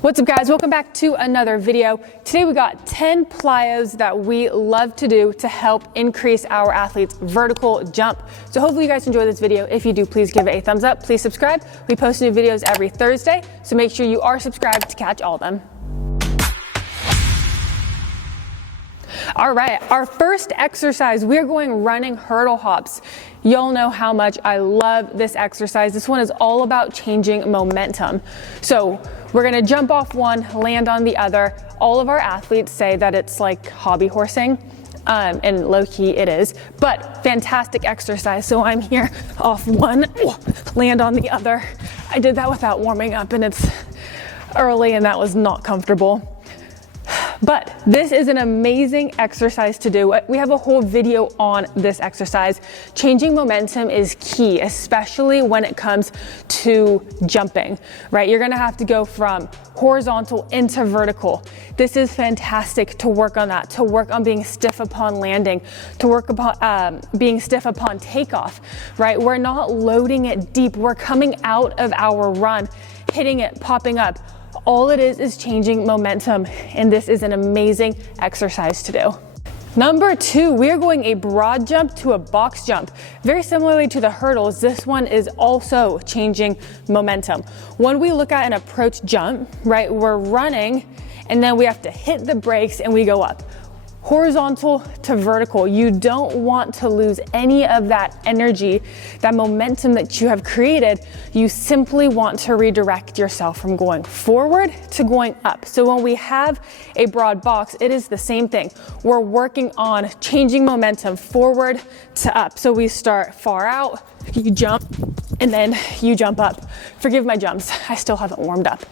What's up guys, welcome back to another video. Today we got 10 plyos that we love to do to help increase our athletes' vertical jump. So hopefully you guys enjoy this video. If you do, please give it a thumbs up. Please subscribe. We post new videos every Thursday, so make sure you are subscribed to catch all of them. All right, our first exercise, we're going running hurdle hops. Y'all know how much I love this exercise. This one is all about changing momentum. So we're gonna jump off one, land on the other. All of our athletes say that it's like hobby horsing, and low key it is, but fantastic exercise. So I'm here off one, land on the other. I did that without warming up and it's early and that was not comfortable. But this is an amazing exercise to do. We have a whole video on this exercise. Changing momentum is key, especially when it comes to jumping, right? You're gonna have to go from horizontal into vertical. This is fantastic to work on that, to work on being stiff upon landing, to work upon being stiff upon takeoff, right? We're not loading it deep. We're coming out of our run, hitting it, popping up. All it is changing momentum, and this is an amazing exercise to do. Number two, we are going a broad jump to a box jump. Very similarly to the hurdles, this one is also changing momentum. When we look at an approach jump, right, we're running and then we have to hit the brakes and we go up. Horizontal to vertical. You don't want to lose any of that energy, that momentum that you have created. You simply want to redirect yourself from going forward to going up. So when we have a broad box, it is the same thing. We're working on changing momentum forward to up. So we start far out, you jump, and then you jump up. Forgive my jumps, I still haven't warmed up.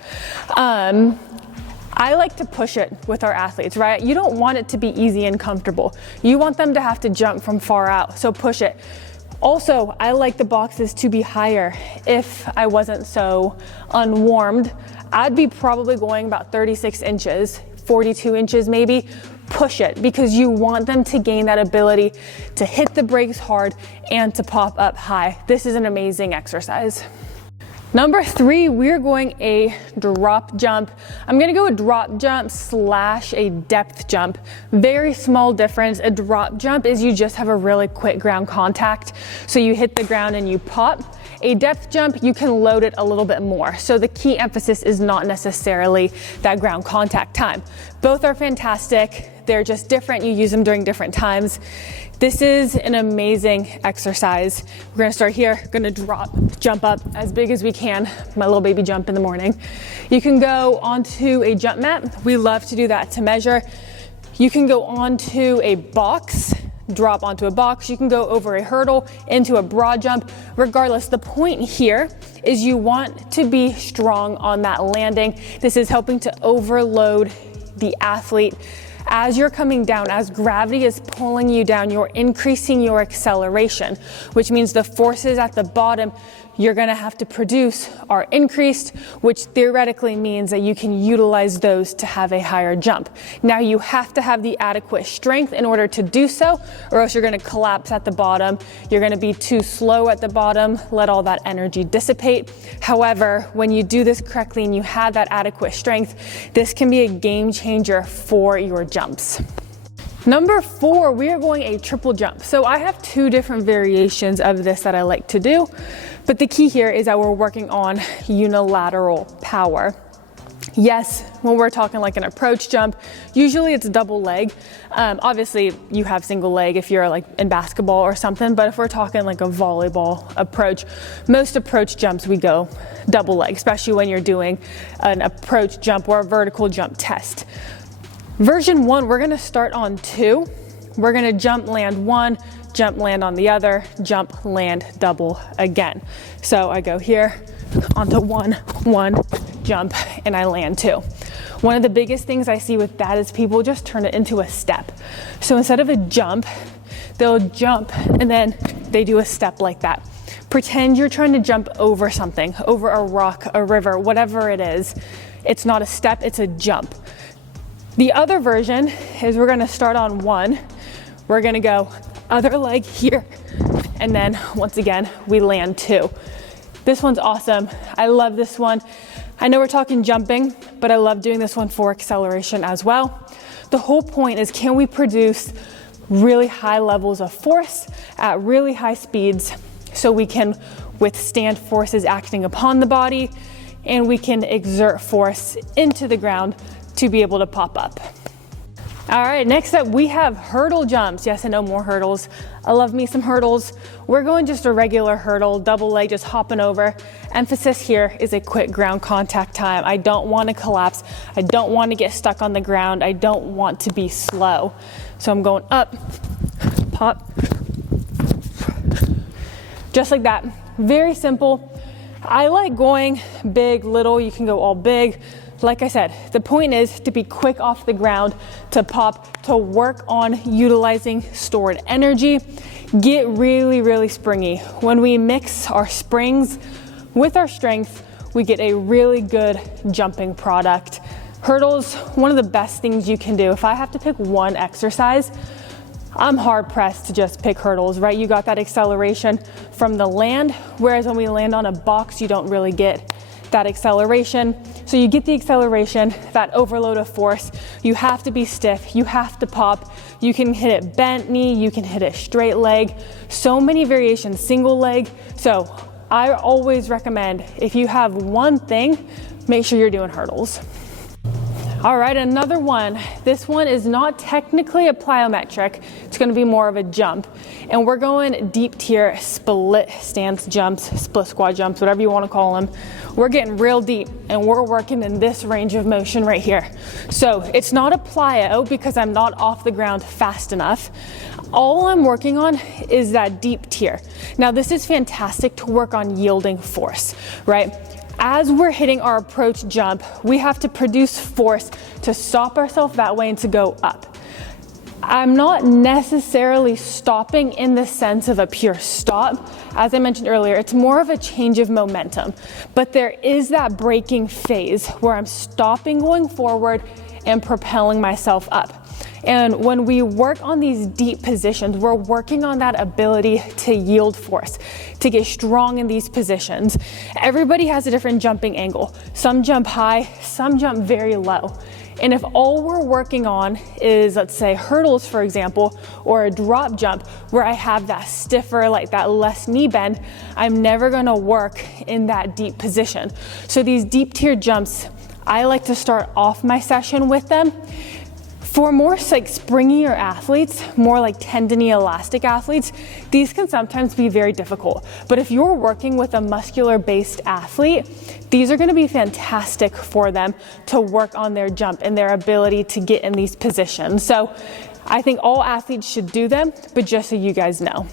I like to push it with our athletes, right? You don't want it to be easy and comfortable. You want them to have to jump from far out, so push it. Also, I like the boxes to be higher. If I wasn't so unwarmed, I'd be probably going about 36 inches, 42 inches maybe. Push it because you want them to gain that ability to hit the brakes hard and to pop up high. This is an amazing exercise. Number three, we're going a drop jump. I'm gonna go a drop jump slash a depth jump. Very small difference. A drop jump is you just have a really quick ground contact. So you hit the ground and you pop. A depth jump, you can load it a little bit more. So the key emphasis is not necessarily that ground contact time. Both are fantastic. They're just different. You use them during different times. This is an amazing exercise. We're gonna start here, gonna jump up as big as we can. My little baby jump in the morning. You can go onto a jump mat. We love to do that to measure. You can go onto a box, drop onto a box. You can go over a hurdle into a broad jump. Regardless, the point here is you want to be strong on that landing. This is helping to overload the athlete. As you're coming down, as gravity is pulling you down, you're increasing your acceleration, which means the forces at the bottom you're gonna have to produce are increased, which theoretically means that you can utilize those to have a higher jump. Now you have to have the adequate strength in order to do so, or else you're gonna collapse at the bottom. You're gonna be too slow at the bottom, let all that energy dissipate. However, when you do this correctly and you have that adequate strength, this can be a game changer for your jumps. Number four, we are going a triple jump. So I have two different variations of this that I like to do, but the key here is that we're working on unilateral power. Yes, when we're talking like an approach jump, usually it's double leg. Obviously you have single leg if you're like in basketball or something, but if we're talking like a volleyball approach, most approach jumps we go double leg, especially when you're doing an approach jump or a vertical jump test. Version one, we're gonna start on two. We're gonna jump, land one, jump, land on the other, jump, land, double again. So I go here onto one, jump, and I land two. One of the biggest things I see with that is people just turn it into a step. So instead of a jump, they'll jump and then they do a step like that. Pretend you're trying to jump over something, over a rock, a river, whatever it is. It's not a step, it's a jump. The other version is we're gonna start on one. We're gonna go other leg here, and then once again, we land two. This one's awesome. I love this one. I know we're talking jumping, but I love doing this one for acceleration as well. The whole point is, can we produce really high levels of force at really high speeds so we can withstand forces acting upon the body, and we can exert force into the ground to be able to pop up. All right, next up we have hurdle jumps. Yes, I know, more hurdles. I love me some hurdles. We're going just a regular hurdle, double leg, just hopping over. Emphasis here is a quick ground contact time. I don't want to collapse. I don't want to get stuck on the ground. I don't want to be slow. So I'm going up, pop, just like that. Very simple. I like going big, little. You can go all big. Like I said, the point is to be quick off the ground, to pop, to work on utilizing stored energy, get really, really springy. When we mix our springs with our strength, we get a really good jumping product. Hurdles, one of the best things you can do. If I have to pick one exercise, I'm hard pressed to just pick hurdles, right? You got that acceleration from the land, whereas when we land on a box, you don't really get that acceleration. So you get the acceleration, that overload of force. You have to be stiff, you have to pop. You can hit it bent knee, you can hit it straight leg. So many variations, single leg. So I always recommend, if you have one thing, make sure you're doing hurdles. All right, another one. This one is not technically a plyometric. It's going to be more of a jump. And we're going deep tier split stance jumps, split squat jumps, whatever you want to call them. We're getting real deep and we're working in this range of motion right here. So it's not a plyo because I'm not off the ground fast enough. All I'm working on is that deep tier. Now this is fantastic to work on yielding force, right? As we're hitting our approach jump, we have to produce force to stop ourselves that way and to go up. I'm not necessarily stopping in the sense of a pure stop. As I mentioned earlier, it's more of a change of momentum. But there is that braking phase where I'm stopping going forward and propelling myself up. And when we work on these deep positions, we're working on that ability to yield force, to get strong in these positions. Everybody has a different jumping angle. Some jump high, some jump very low. And if all we're working on is, let's say, hurdles, for example, or a drop jump where I have that stiffer, like that less knee bend, I'm never gonna work in that deep position. So these deep tier jumps, I like to start off my session with them. For more like springier athletes, more like tendony elastic athletes, these can sometimes be very difficult. But if you're working with a muscular based athlete, these are going to be fantastic for them to work on their jump and their ability to get in these positions. So I think all athletes should do them, but just so you guys know.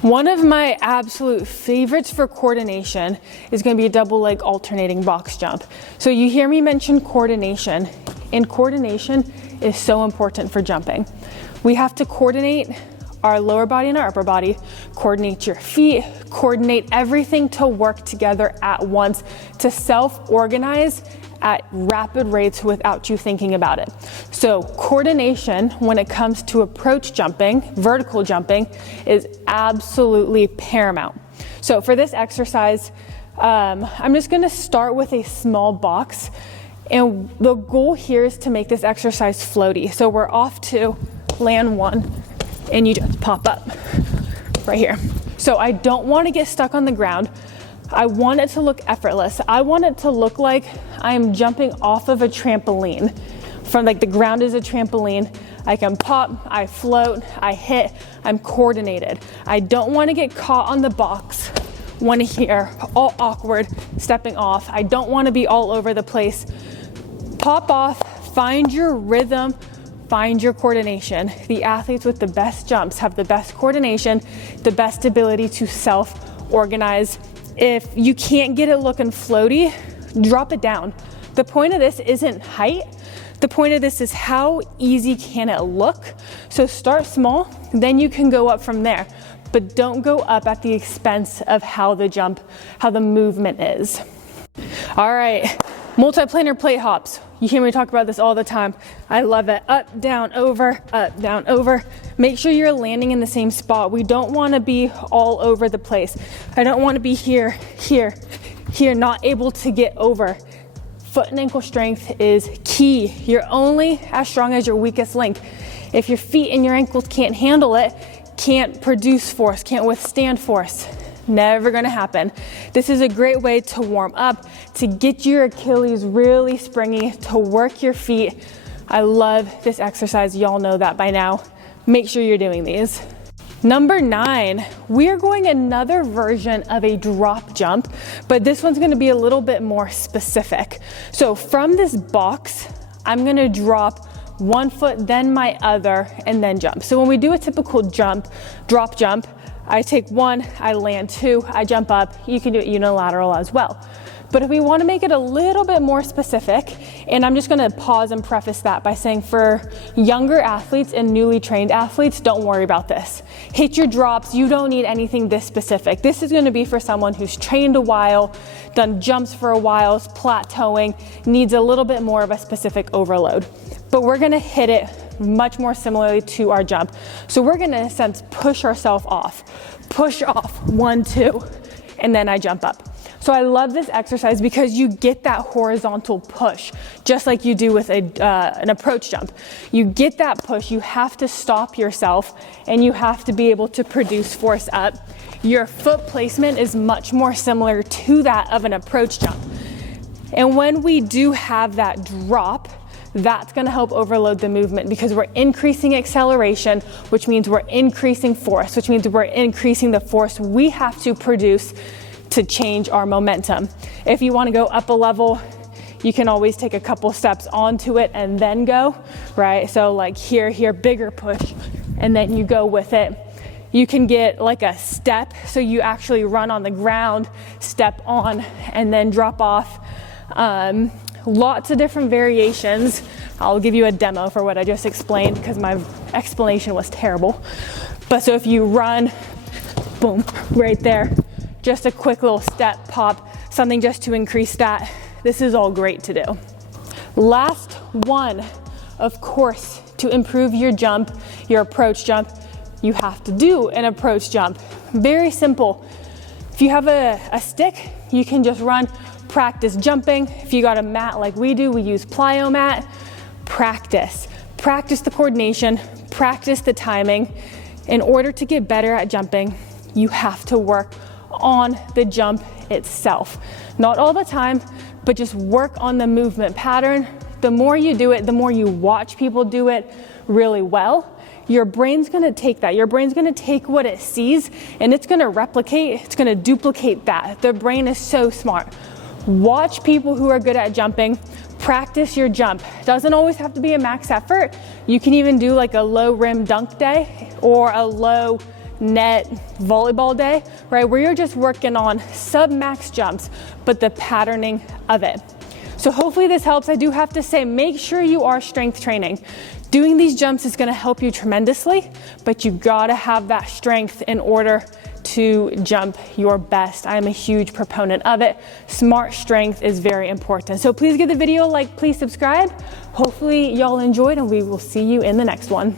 One of my absolute favorites for coordination is going to be a double leg alternating box jump. So you hear me mention coordination, and coordination is so important for jumping. We have to coordinate our lower body and our upper body, coordinate your feet, coordinate everything to work together at once, to self-organize at rapid rates without you thinking about it. So coordination when it comes to approach jumping, vertical jumping, is absolutely paramount. So for this exercise, I'm just gonna start with a small box. And the goal here is to make this exercise floaty. So we're off to land one and you just pop up right here. So I don't want to get stuck on the ground. I want it to look effortless. I want it to look like I'm jumping off of a trampoline. From like the ground is a trampoline. I can pop, I float, I hit, I'm coordinated. I don't want to get caught on the box one here, all awkward, stepping off. I don't want to be all over the place. Pop off, find your rhythm, find your coordination. The athletes with the best jumps have the best coordination, the best ability to self-organize. If you can't get it looking floaty, drop it down. The point of this isn't height. The point of this is how easy can it look? So start small, then you can go up from there. But don't go up at the expense of how the movement is. All right, multiplanar plate hops. You hear me talk about this all the time. I love it. Up, down, over, up, down, over. Make sure you're landing in the same spot. We don't want to be all over the place. I don't want to be here, here, here, not able to get over. Foot and ankle strength is key. You're only as strong as your weakest link. If your feet and your ankles can't handle it, can't produce force, can't withstand force, never gonna happen. This is a great way to warm up, to get your Achilles really springy, to work your feet. I love this exercise. Y'all know that by now. Make sure you're doing these. Number 9, we are going another version of a drop jump, but this one's gonna be a little bit more specific. So from this box, I'm gonna drop one foot, then my other, and then jump. So when we do a typical drop jump, I take one, I land two, I jump up. You can do it unilateral as well. But if we want to make it a little bit more specific, and I'm just going to pause and preface that by saying for younger athletes and newly trained athletes, don't worry about this. Hit your drops. You don't need anything this specific. This is going to be for someone who's trained a while, done jumps for a while, is plateauing, needs a little bit more of a specific overload. But we're going to hit it much more similarly to our jump. So we're going to, in a sense, push ourselves off. Push off, 1, 2, and then I jump up. So I love this exercise because you get that horizontal push, just like you do with an approach jump. You get that push, you have to stop yourself, and you have to be able to produce force up. Your foot placement is much more similar to that of an approach jump. And when we do have that drop, that's gonna help overload the movement because we're increasing acceleration, which means we're increasing force, which means we're increasing the force we have to produce to change our momentum. If you want to go up a level, you can always take a couple steps onto it and then go, right? So like here, bigger push, and then you go with it. You can get like a step, so you actually run on the ground, step on, and then drop off. Lots of different variations. I'll give you a demo for what I just explained because my explanation was terrible. But so if you run, boom, right there, just a quick little step, pop, something just to increase that. This is all great to do. Last one, of course, to improve your jump, your approach jump, you have to do an approach jump. Very simple. If you have a stick, you can just run, practice jumping. If you got a mat like we do, we use plyo mat. Practice the coordination, practice the timing. In order to get better at jumping, you have to work on the jump itself. Not all the time, but just work on the movement pattern. The more you do it, the more you watch people do it really well, your brain's gonna take that. Your brain's gonna take what it sees and it's gonna replicate, it's gonna duplicate that. The brain is so smart. Watch people who are good at jumping, practice your jump. Doesn't always have to be a max effort. You can even do like a low rim dunk day or a low net volleyball day, right? Where you're just working on sub-max jumps, but the patterning of it. So hopefully this helps. I do have to say, make sure you are strength training. Doing these jumps is gonna help you tremendously, but you gotta have that strength in order to jump your best. I am a huge proponent of it. Smart strength is very important. So please give the video a like, please subscribe. Hopefully y'all enjoyed and we will see you in the next one.